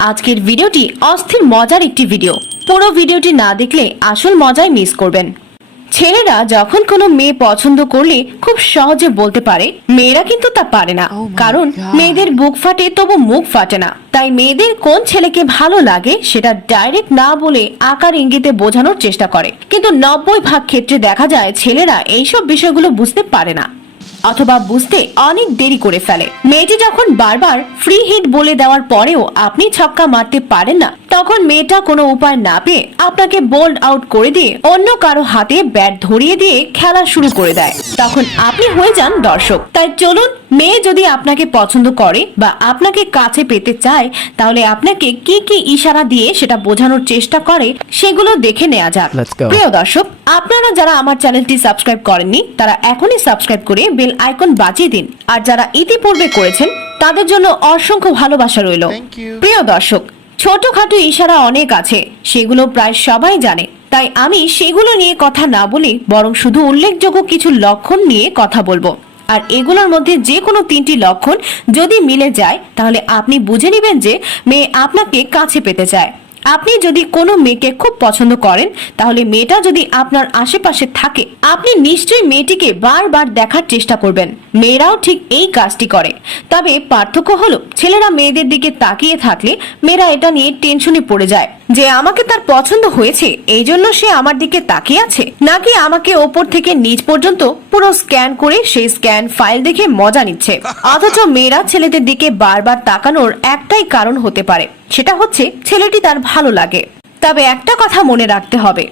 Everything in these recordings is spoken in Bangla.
আজকের ভিডিওটি অস্থির মজার একটি ভিডিও। পুরো ভিডিওটি না দেখলে আসল মজাই মিস করবেন। ছেলেরা যখন কোনো মেয়ে পছন্দ করলে খুব সহজে বলতে পারে মেয়েরা কিন্তু তা পারে না। Oh কারণ মেয়েদের বুক ফাটে তবু মুখ ফাটে না। তাই মেয়েদের কোন ছেলেকে ভালো লাগে সেটা ডাইরেক্ট না বলে আকার ইঙ্গিতে বোঝানোর চেষ্টা করে। কিন্তু নব্বই ভাগ ক্ষেত্রে দেখা যায় ছেলেরা এইসব বিষয়গুলো বুঝতে পারে না। অথবা বুঝতে অনেক দেরি করে ফেলে। মেয়েটি যখন বারবার ফ্রি হিট বলে দেওয়ার পরেও আপনি ছক্কা মারতে পারেন না, তখন মেয়েটা কোনো উপায় না পেয়ে আপনাকে বোল্ড আউট করে দিয়ে অন্য কারও হাতে ব্যাট ধরিয়ে দিয়ে খেলা শুরু করে দেয়। তখন আপনি হয়ে যান দর্শক। তাই চলুন মেয়ে যদি আপনাকে পছন্দ করে বা আপনাকে কাছে পেতে চায় তাহলে আপনাকে কি কি ইশারা দিয়ে সেটা বোঝানোর চেষ্টা করে সেগুলো দেখে নেওয়া যাক। প্রিয় দর্শক আপনারা যারা আমার চ্যানেলটি সাবস্ক্রাইব করেননি তারা এখনই সাবস্ক্রাইব করে বেল আইকন বাজিয়ে দিন। আর যারা ইতিপূর্বে করেছেন তাদের জন্য অসংখ্য ভালোবাসা রইল। প্রিয় দর্শক ছোটখাটো ইশারা অনেক আছে সেগুলো প্রায় সবাই জানে। তাই আমি সেগুলো নিয়ে কথা না বলে বরং শুধু উল্লেখযোগ্য কিছু লক্ষণ নিয়ে কথা বলব। আর এগুলোর মধ্যে যে কোনো তিনটি লক্ষণ যদি মিলে যায়, তাহলে আপনি বুঝে নেবেন যে মেয়ে আপনাকে কাছে পেতে চায়। আপনি যদি কোনো মেয়েকে খুব পছন্দ করেন, তাহলে মেয়েটা যদি আপনার আশেপাশে থাকে, আপনি নিশ্চয়ই মেয়েটিকে বারবার দেখার চেষ্টা করবেন। মেয়েরাও ঠিক এই কাজটি করে। তবে পার্থক্য হলো, ছেলেরা মেয়েদের দিকে তাকিয়ে থাকলে মেয়েরা এটা নিয়ে টেনশনে পড়ে যায়। যে আমাকে তার পছন্দ হয়েছে, এই জন্য সে আমার দিকে তাকিয়ে আছে। নাকি আমাকে ওপর থেকে নিচ পর্যন্ত পুরো স্ক্যান করে সেই স্ক্যান ফাইল দেখে মজা নিচ্ছে। অথচ মেয়েরা ছেলেদের দিকে বারবার তাকানোর একটাই কারণ হতে পারে। সেটা হচ্ছে ছেলেটি তার ভালো লাগে। তবে একটা কথা মনে রাখতে হবে।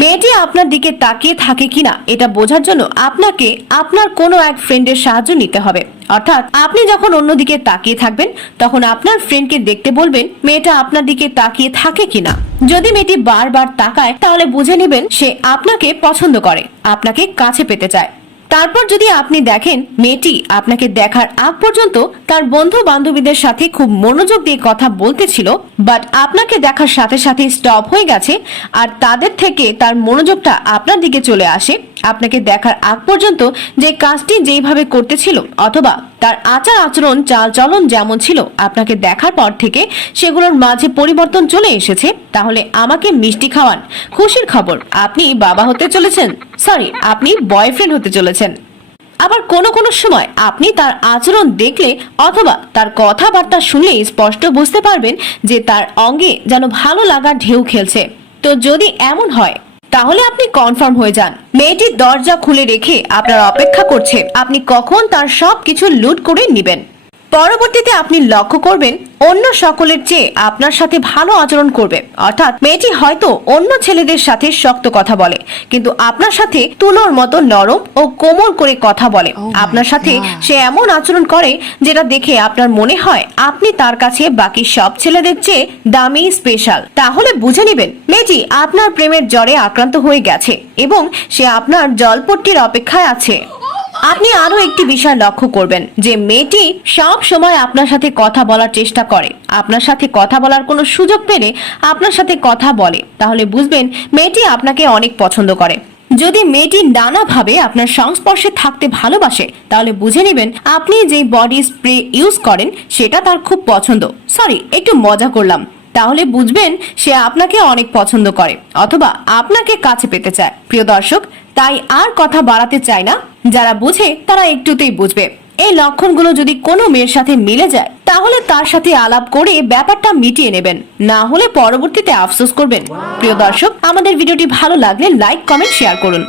মেয়েটি আপনার দিকে তাকিয়ে থাকে কিনা, এটা বোঝার জন্য আপনাকে আপনার কোনো এক ফ্রেন্ডের সাহায্য নিতে হবে। অর্থাৎ আপনি যখন অন্যদিকে তাকিয়ে থাকবেন, তখন আপনার ফ্রেন্ডকে দেখতে বলবেন মেয়েটা আপনার দিকে তাকিয়ে থাকে কিনা। যদি মেয়েটি বারবার তাকায়, তাহলে বুঝে নেবেন সে আপনাকে পছন্দ করে, আপনাকে কাছে পেতে চায়। তারপর যদি আপনি দেখেন মেয়েটি আপনাকে দেখার আগ পর্যন্ত তার বন্ধু বান্ধবীদের সাথে খুব মনোযোগ দিয়ে কথা বলতেছিল বাট আপনাকে দেখার সাথে সাথে স্টপ হয়ে গেছে, আর তাদের থেকে তার মনোযোগটা আপনার দিকে চলে আসে। আপনাকে দেখার আগ পর্যন্ত যে কাজটি যেইভাবে করতেছিল অথবা তার আচার আচরণ চাল চলন যেমন ছিল আপনাকে দেখার পর থেকে সেগুলোর মাঝে পরিবর্তন চলে এসেছে, তাহলে আমাকে মিষ্টি খাওয়ান। খুশির খবর, আপনি বাবা হতে চলেছেন। সরি, আপনি বয়ফ্রেন্ড হতে চলেছেন। আবার কোনো কোনো সময় আপনি তার আচরণ দেখলে অথবা তার কথাবার্তা শুনলেই স্পষ্ট বুঝতে পারবেন যে তার অঙ্গে যেন ভালো লাগার ঢেউ খেলছে। তো যদি এমন হয় তাহলে আপনি কনফার্ম হয়ে যান। মেয়েটির দরজা খুলে রেখে আপনার অপেক্ষা করছে। আপনি কখন তার সব কিছু লুট করে নেবেন। পরবর্তীতে আপনি লক্ষ্য করবেন অন্য সকলের চেয়ে আপনার সাথে ভালো আচরণ করবে। অর্থাৎ মেয়েটি হয়তো অন্য ছেলেদের সাথে শক্ত কথা বলে কিন্তু আপনার সাথে তুলোর মতো নরম ও কোমল করে কথা বলে। Oh আপনার সাথে সে এমন আচরণ করে যেটা দেখে আপনার মনে হয় আপনি তার কাছে বাকি সব ছেলেদের চেয়ে দামি স্পেশাল তাহলে বুঝে নেবেন মেয়েটি আপনার প্রেমের জ্বরে আক্রান্ত হয়ে গেছে এবং সে আপনার জলপট্টির অপেক্ষায় আছে। আপনি আরও একটি বিষয় লক্ষ্য করবেন, যে মেয়েটি সব সময় আপনার সাথে কথা বলার চেষ্টা করে। আপনার সাথে কথা বলার কোনো সুযোগ পেলে আপনার সাথে কথা বলে। তাহলে বুঝবেন, মেয়েটি আপনাকে অনেক পছন্দ করে। যদি মেয়েটি নানাভাবে আপনার সংস্পর্শে থাকতে ভালোবাসে, তাহলে বুঝে নেবেন, আপনি যে বডি স্প্রে ইউজ করেন, সেটা তার খুব পছন্দ। সরি, একটু মজা করলাম। তাহলে বুঝবেন, সে আপনাকে অনেক পছন্দ করে, অথবা আপনাকে কাছে পেতে চায়। প্রিয় দর্শক তাই আর কথা বাড়াতে চায় না। যারা বুঝে, তারা একটুতেই বুঝবে। এই লক্ষণগুলো যদি কোনো মেয়ের সাথে মিলে যায়, তাহলে তার সাথে আলাপ করে ব্যাপারটা মিটিয়ে নেবেন। না হলে পরবর্তীতে আফসোস করবেন। প্রিয় দর্শক, আমাদের ভিডিওটি ভালো লাগলে লাইক কমেন্ট শেয়ার করুন।